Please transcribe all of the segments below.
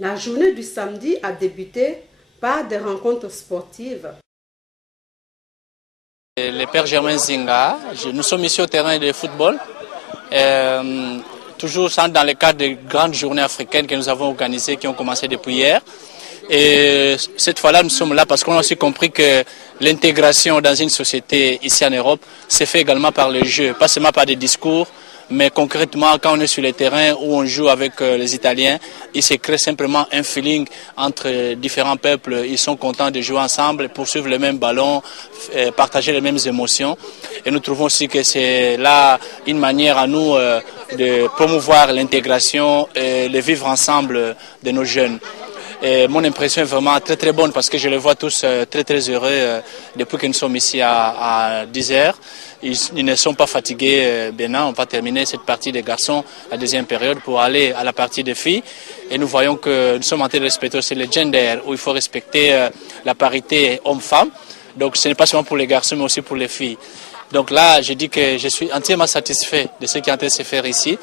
La journée du samedi a débuté par des rencontres sportives. Le père Germain Zinga, nous sommes ici au terrain de football, toujours dans le cadre des grandes journées africaines que nous avons organisées, qui ont commencé depuis hier. Et cette fois-là, nous sommes là parce qu'on a aussi compris que l'intégration dans une société ici en Europe se fait également par le jeu, pas seulement par des discours, mais concrètement, quand on est sur le terrain où on joue avec les Italiens, il se crée simplement un feeling entre différents peuples. Ils sont contents de jouer ensemble, poursuivre le même ballon, partager les mêmes émotions. Et nous trouvons aussi que c'est là une manière à nous de promouvoir l'intégration et le vivre ensemble de nos jeunes. Et mon impression est vraiment très très bonne parce que je les vois tous très très heureux depuis que nous sommes ici à 10h. Ils ne sont pas fatigués. Maintenant, on va terminer cette partie des garçons, la deuxième période, pour aller à la partie des filles. Et nous voyons que nous sommes en train de respecter aussi le gender, où il faut respecter la parité homme-femme. Donc ce n'est pas seulement pour les garçons, mais aussi pour les filles. Donc là, je dis que je suis entièrement satisfait de ce qui est en train de se faire ici.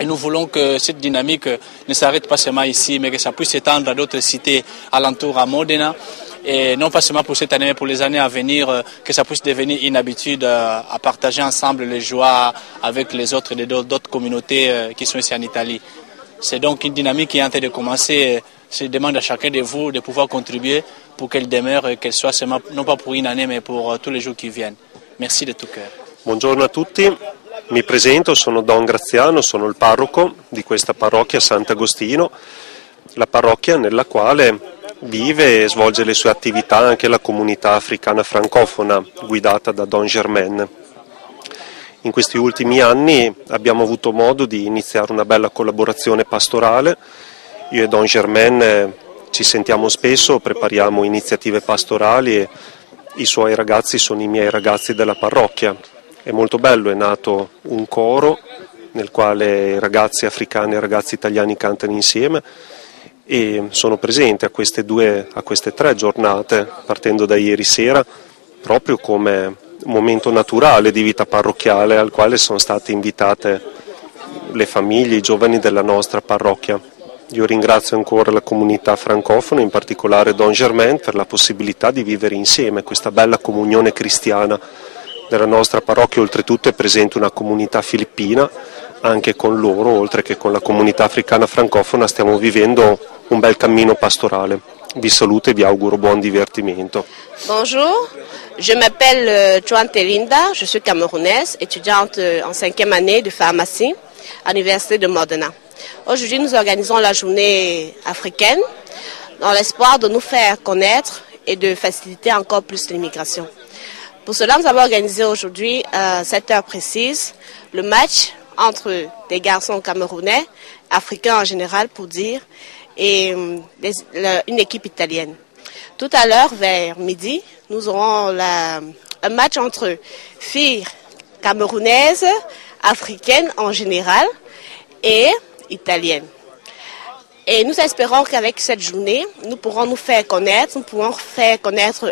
Et nous voulons que cette dynamique ne s'arrête pas seulement ici, mais que ça puisse s'étendre à d'autres cités alentour à Modena. Et non pas seulement pour cette année, mais pour les années à venir, que ça puisse devenir une habitude à partager ensemble les joies avec les autres d'autres communautés qui sont ici en Italie. C'est donc une dynamique qui est en train de commencer. Je demande à chacun de vous de pouvoir contribuer pour qu'elle demeure et qu'elle soit seulement, non pas pour une année, mais pour tous les jours qui viennent. Merci de tout cœur. Buongiorno a tutti. Mi presento, sono Don Graziano, sono il parroco di questa parrocchia Sant'Agostino, la parrocchia nella quale vive e svolge le sue attività anche la comunità africana francofona guidata da Don Germain. In questi ultimi anni abbiamo avuto modo di iniziare una bella collaborazione pastorale. Io e Don Germain ci sentiamo spesso, prepariamo iniziative pastorali e i suoi ragazzi sono i miei ragazzi della parrocchia. È molto bello, è nato un coro nel quale ragazzi africani e ragazzi italiani cantano insieme e sono presente a queste 3 giornate, partendo da ieri sera, proprio come un momento naturale di vita parrocchiale al quale sono state invitate le famiglie, i giovani della nostra parrocchia. Io ringrazio ancora la comunità francofona, in particolare Don Germain, per la possibilità di vivere insieme questa bella comunione cristiana. Nella nostra parrocchia oltretutto è presente una comunità filippina, anche con loro, oltre che con la comunità africana francofona, stiamo vivendo un bel cammino pastorale. Vi saluto e vi auguro buon divertimento. Bonjour, je m'appelle Joan Telinda, je suis camerounaise, étudiante en 5e année de pharmacie à l'université de Modena. Aujourd'hui, nous organisons la journée africaine dans l'espoir de nous faire connaître et de faciliter encore plus l'immigration. Pour cela, nous avons organisé aujourd'hui à 7 heures précises le match entre des garçons camerounais, africains en général pour dire, et une équipe italienne. Tout à l'heure, vers midi, nous aurons un match entre filles camerounaises, africaines en général et italiennes. Et nous espérons qu'avec cette journée, nous pourrons nous faire connaître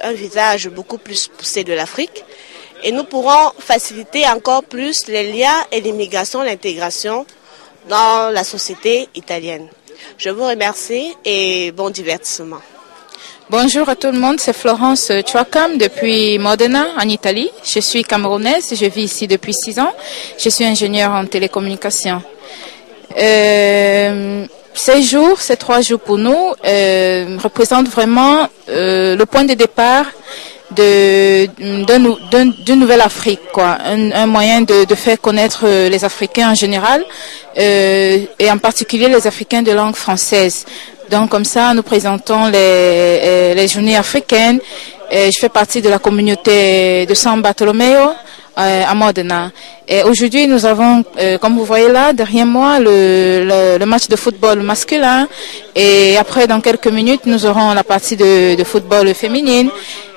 un visage beaucoup plus poussé de l'Afrique et nous pourrons faciliter encore plus les liens et l'immigration, l'intégration dans la société italienne. Je vous remercie et bon divertissement. Bonjour à tout le monde, c'est Florence Chouakam depuis Modena en Italie. Je suis camerounaise, je vis ici depuis 6 ans. Je suis ingénieure en télécommunications. Ces 3 jours pour nous représentent vraiment le point de départ d'une nouvelle Afrique, quoi. Un moyen de faire connaître les Africains en général et en particulier les Africains de langue française. Donc comme ça, nous présentons les journées africaines. Je fais partie de la communauté de San Bartolomeo à Modena. Et aujourd'hui, nous avons, comme vous voyez là, derrière moi, le match de football masculin. Et après, dans quelques minutes, nous aurons la partie de football féminine.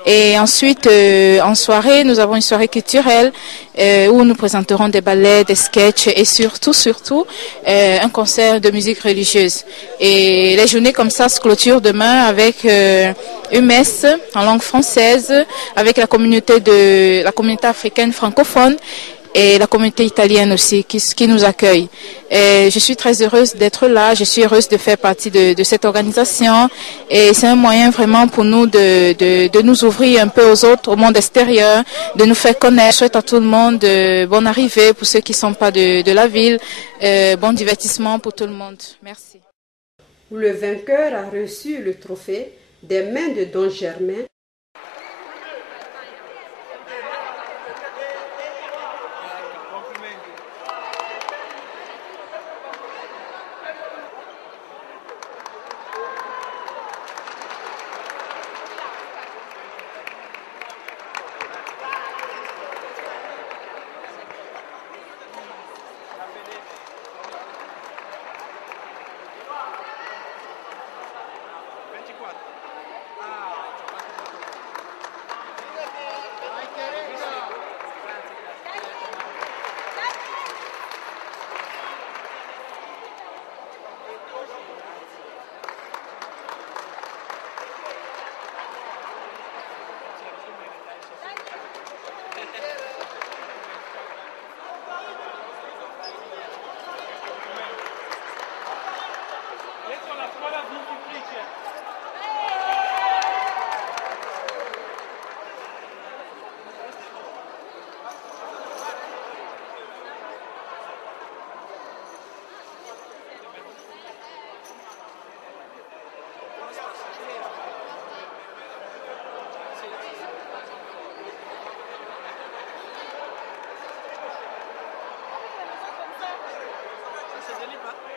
Et ensuite, en soirée, nous avons une soirée culturelle où nous présenterons des ballets, des sketchs et surtout un concert de musique religieuse. Et les journées comme ça se clôturent demain avec une messe en langue française avec la communauté africaine francophone et la communauté italienne aussi qui nous accueille. Et je suis très heureuse d'être là, je suis heureuse de faire partie de cette organisation et c'est un moyen vraiment pour nous de nous ouvrir un peu aux autres, au monde extérieur, de nous faire connaître. Je souhaite à tout le monde bonne arrivée pour ceux qui ne sont pas de la ville, bon divertissement pour tout le monde. Merci. Le vainqueur a reçu le trophée des mains de Don Germain. C'est